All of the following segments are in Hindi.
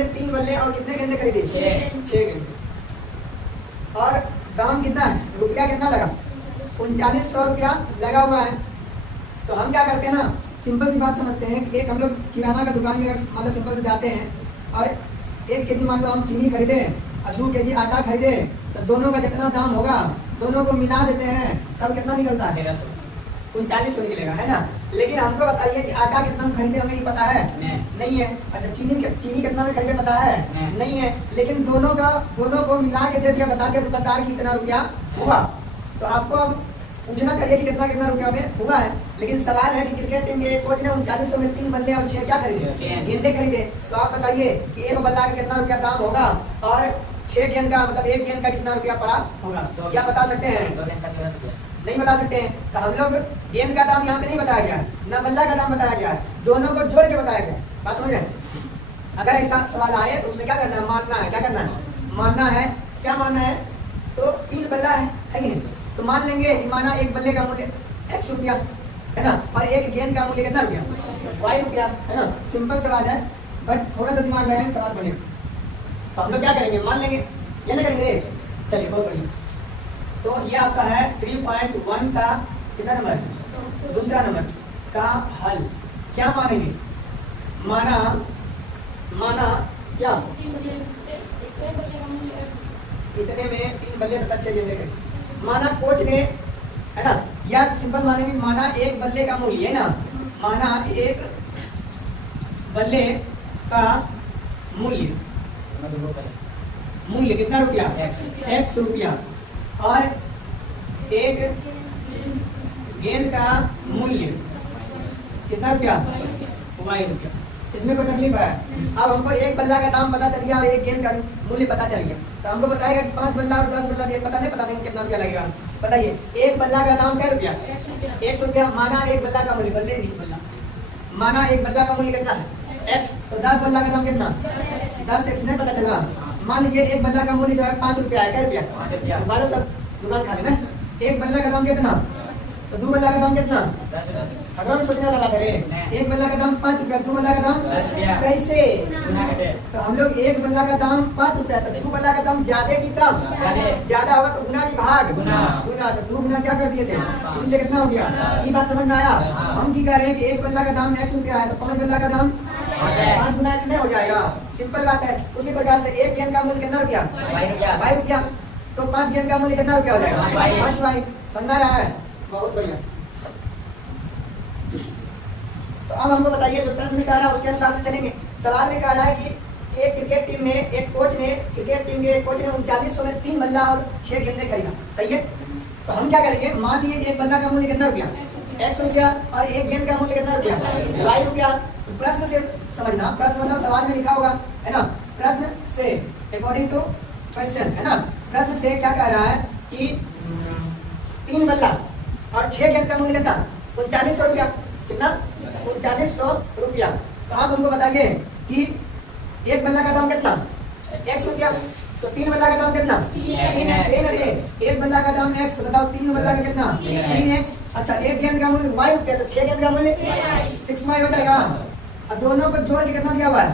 में 3 बल्ले और कितने गेंदे खरीदे? 6 गेंदे। और दाम कितना है, रुपया कितना लगा? 3900 रुपया लगा हुआ है। तो हम क्या करते हैं ना, सिंपल सी बात समझते हैं कि एक हम लोग किराना का दुकान में अगर मतलब सिंपल से जाते हैं और 1 केजी मान लो हम चीनी खरीदे और 2 केजी आटा खरीदे, तो दोनों का जितना दाम होगा दोनों को मिला देते हैं, तब कितना निकलता है? 3900 निकलेगा, है ना। लेकिन हमको बताइए कि आटा कितना में खरीदे, हमें पता है? नहीं है। अच्छा, चीनी कितना में खरीदे पता है? नहीं है। लेकिन दोनों को मिला के दे दिया, बता दिया दुकानदार की इतना रुपया हुआ। तो आपको अब पूछना चाहिए कि कितना रुपया में हुआ है। लेकिन सवाल है कि क्रिकेट टीम के एक कोच ने 3900 में 3 बल्ले और 6 क्या खरीदे? गेंदे खरीदे। तो आप बताइए कि एक बल्ला का कितना रुपया दाम होगा और 6 गेंद का मतलब 1 गेंद का कितना रुपया पड़ा होगा? क्या बता सकते हैं? नहीं बता सकते हैं। तो हम लोग गेंद का दाम यहाँ पे नहीं बताया गया है, ना बल्ला का दाम बताया गया है, दोनों को जोड़ के बताया गया है। बात समझ रहे? अगर ऐसा सवाल आए तो उसमें क्या करना है? मानना है। क्या करना है? मानना है। क्या मानना है? तो 3 बल्ला है कि नहीं? तो मान लेंगे कि माना 1 बल्ले का मूल्य x रुपया है ना, और 1 गेंद का मूल्य कितना रुपया? y रुपया, है ना। सिंपल सवाल है, बट थोड़ा सा दिमाग लगाएंगे सवाल बनेगा। तो हम लोग क्या करेंगे? मान लेंगे, ये ना करेंगे। चलिए, बहुत बढ़िया। तो ये आपका है 3.1 का कितना नंबर? दूसरा नंबर का हल। क्या मानेंगे? माना क्या? इतने में 3 बल्ले तक अच्छे गेंदे खरीदे। माना कोच ने, है ना, या सिंपल मानेंगे, माना 1 बल्ले का मूल्य, है ना, माना 1 बल्ले का मूल्य कितना रुपया? x रुपया। और 1 गेंद का मूल्य कितना रुपया? y रुपया। इसमें कोई तकलीफ है? अब हमको 1 बल्ला का दाम पता चल गया और 1 गेंद का मूल्य पता चल गया, तो हमको बताएगा कि 5 बल्ला और 10 बल्ला गेंद पता नहीं, पता नहीं कितना रुपया लगेगा। बताइए, 1 बल्ला का दाम क्या रुपया? 100 रुपया। माना 1 बल्ला का मूल्य, बल्ले नहीं बल्ला, माना 1 बल्ला का मूल्य कितना है? x। तो 10 बल्ला का दाम कितना? 10x नहीं पता चला। मान लीजिए 1 बल्ला का मूल्य जो है 5 रुपया है। क्या रुपया? 5 रुपया। हमारे सब दुकान खाने में 1 बल्ला का दाम कितना? तो 2 बल्ला का दाम कितना? अगर हम सोचने लगा करें, 1 बल्ला का दाम 5 रुपया, 2 बल्ला का दाम कैसे? तो हम लोग 1 बल्ला का दाम 5 रुपया, तो 2 बल्ला का दाम ज्यादा की कम? ज्यादा होगा तो गुना की भाग गुना, तो 2 गुना क्या कर दिए थे, इसलिए कितना हो गया? ये बात समझ में आया? हम की कह रहे हैं कि 1 बल्ला का दाम x रुपया है, तो 5 बल्ला का दाम 5 गुना x नहीं हो जाएगा। सिंपल बात है। उसी प्रकार से 1 गेंद का मूल्य कितना रुपया? y रुपया। तो 5 गेंद का मूल्य कितना रुपया हो जाएगा? 5y। समझ रहा है? बहुत बढ़िया। तो अब हमको बताइए, जो प्रश्न में कह रहा है उसके अनुसार से चलेंगे। सवाल में कह रहा है कि एक क्रिकेट टीम ने, एक कोच ने 3900 में 3 बल्ला और 6 गेंदे खरीदा। सही है? तो हम क्या करेंगे? मान लिए कि 1 बल्ला का मूल्य कितना रुपया? x रुपया, और 1 गेंद का मूल्य कितना रुपया? y रुपया। तो प्रश्न से समझना, प्रश्न मतलब सवाल में लिखा होगा, है ना। प्रश्न से अकॉर्डिंग टू क्वेश्चन, है ना, प्रश्न से क्या कह रहा है कि 3 बल्ला और 6 गेंद का मूल्य कितना? 3900 रुपया। कितना? 3900 रुपया। तो आप हमको बताइए कि 1 बल्ला का दाम कितना? x रुपया। तो 3 बल्ला का दाम कितना? 3x। 1 बल्ला का दाम x, तो बताओ 3 बल्ला का कितना? 3x। अच्छा, 1 गेंद का मूल्य y रुपया, तो 6 गेंद का मूल्य 6y हो जाएगा। और दोनों को जोड़ के कितना दिया हुआ है?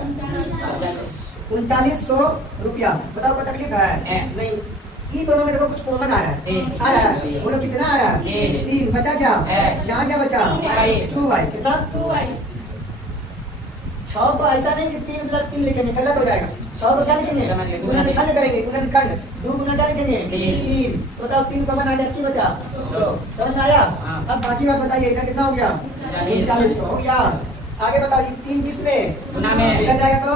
3900 रुपया। बताओ कोई तकलीफ है? नहीं। ये दोनों में देखो कुछ कॉमन आ रहा है। बोलो कितना आ रहा है? 3। बचा क्या? यहाँ क्या बचा? 2y। कितना? 6 को ऐसा नहीं कि 3 + 3 लिखेंगे, गलत हो जाएगा। 6 को क्या लिखेंगे? गुणनखंड करेंगे, गुणनखंड। 2 गुना क्या लिखेंगे? 3। तो बताओ 3 कॉमन आ जाए, क्या बचा? 2। समझ में आया? अब बाकी बात बताइए, इधर कितना हो गया? 3900 हो गया। आगे बताओ, ये 3 किस में? गुना में। निकल जाएगा तो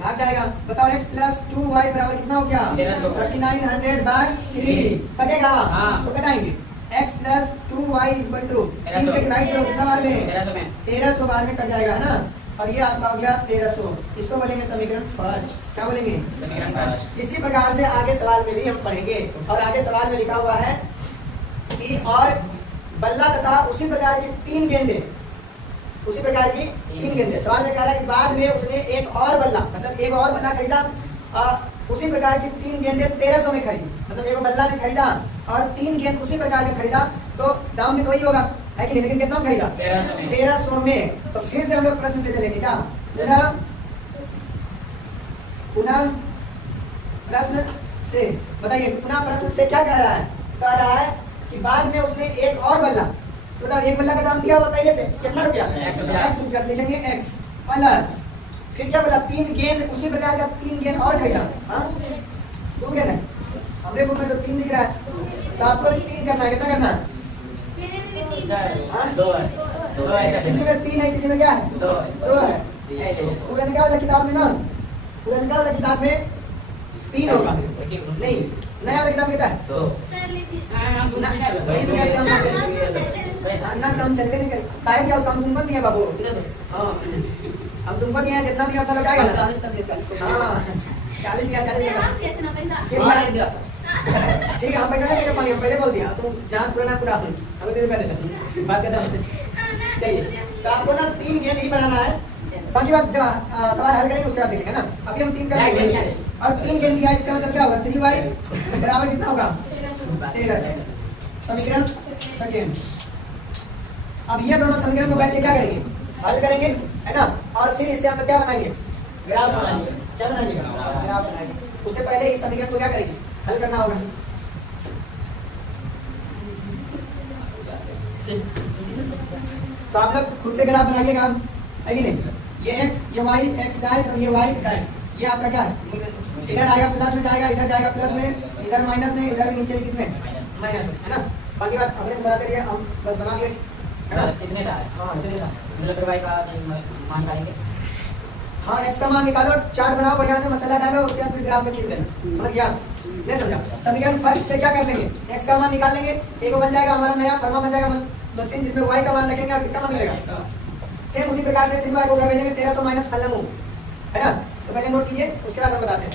भाग जाएगा। बताओ x + 2y बराबर कितना हो गया? 3900/3। कटेगा? तो कटाएंगे। x + 2y = 3 से डिवाइड करो, कितना बार में? 1300 बार में कट जाएगा, है ना। और ये आपका हो गया 1300। इसको बोलेंगे समीकरण फर्स्ट। क्या बोलेंगे? समीकरण फर्स्ट। इसी प्रकार से आगे सवाल में भी हम पढ़ेंगे। और आगे सवाल में लिखा हुआ है कि और बल्ला तथा उसी प्रकार की 3 गेंदे, उसी प्रकार की 3 गेंदे। सवाल में कह रहा है कि बाद में उसने एक और बल्ला, मतलब एक और बल्ला खरीदा, उसी प्रकार की 3 गेंदे 1300 में खरीदी। मतलब एक बल्ला भी खरीदा और 3 गेंद उसी प्रकार में खरीदा, तो दाम भी तो वही होगा, है कि नहीं? लेकिन कितना खरीदा? 1300 में। तो फिर से हम लोग प्रश्न से चलेंगे क्या? पुनः प्रश्न से बताइए, पुनः प्रश्न से क्या कह रहा है? कह रहा है कि बाद में उसने एक और बल्ला, तो बताओ एक बल्ला का दाम क्या हुआ पहले से, कितना रुपया? x रुपया। लिखेंगे x प्लस, फिर क्या बोला? 3 गेंद, उसी प्रकार का 3 गेंद और खरीदा। हाँ 2 गेंद है, हमरे बुक में तो 3 दिख रहा है, तो आपको भी 3 करना है। कितना करना है? किसी में 3 है, किसी में क्या है? 2 है। पूरा निकाल किताब में ना, पूरा निकाल किताब में 3 होगा। नहीं, नया वाला किताब कितना है? 2। ना कम चलते नहीं करे, काहे क्या उसका हम तुमको दिया बाबू। हाँ हम तुमको दिया, जितना दिया उतना लगाएगा। 40 कर दिया। हाँ 40 दिया, 40 दिया। ठीक है, हम पैसा नहीं दे पाएंगे, पहले बोल दिया। तुम जांच पूरा ना पूरा हमें दे पहले बात करते हैं। चलिए, तो आपको ना 3 गेंद ही बनाना है। बाकी बात जब सवाल हल करेंगे उसके बाद देखेंगे ना। अभी हम 3 करेंगे और 3 गेंद दिया है, इसका मतलब क्या होगा? 3y बराबर कितना होगा? 13। समीकरण सेकेंड। अब ये दोनों समीकरण को बैठ के क्या करेंगे? हल करेंगे, है ना। और फिर इससे हम क्या बनाएंगे? ग्राफ बनाएंगे। क्या बनाएंगे? ग्राफ बनाएंगे। उससे पहले इस समीकरण को क्या करेंगे? हल करना होगा। तो आप लोग खुद से ग्राफ बनाइएगा, है कि नहीं? ये x, ये y, x डैश और ये y डैश, ये आपका क्या है? इधर आएगा प्लस में जाएगा, इधर जाएगा प्लस में, इधर माइनस में, इधर नीचे किसमें? माइनस में, है ना। बाकी बात अपने से बनाते रहिए, हम बस बना दिए, है ना। कितने का है? हाँ इतने का। मतलब y का मान पाएंगे। हाँ x का मान निकालो, चार्ट बनाओ, बढ़िया से मसाला डालो, उसके बाद फिर ग्राफ में खींच देना। समझ गया? नहीं समझा? समीकरण फर्स्ट से क्या कर लेंगे? x का मान निकाल लेंगे, एक बन जाएगा हमारा नया फर्मा, बन जाएगा मशीन, जिसमें y का मान रखेंगे और किसका मान मिलेगा? सेम उसी प्रकार से 3y को घर भेजेंगे 1300 माइनस फलन, है ना। तो पहले नोट कीजिए, उसके बाद हम बताते हैं।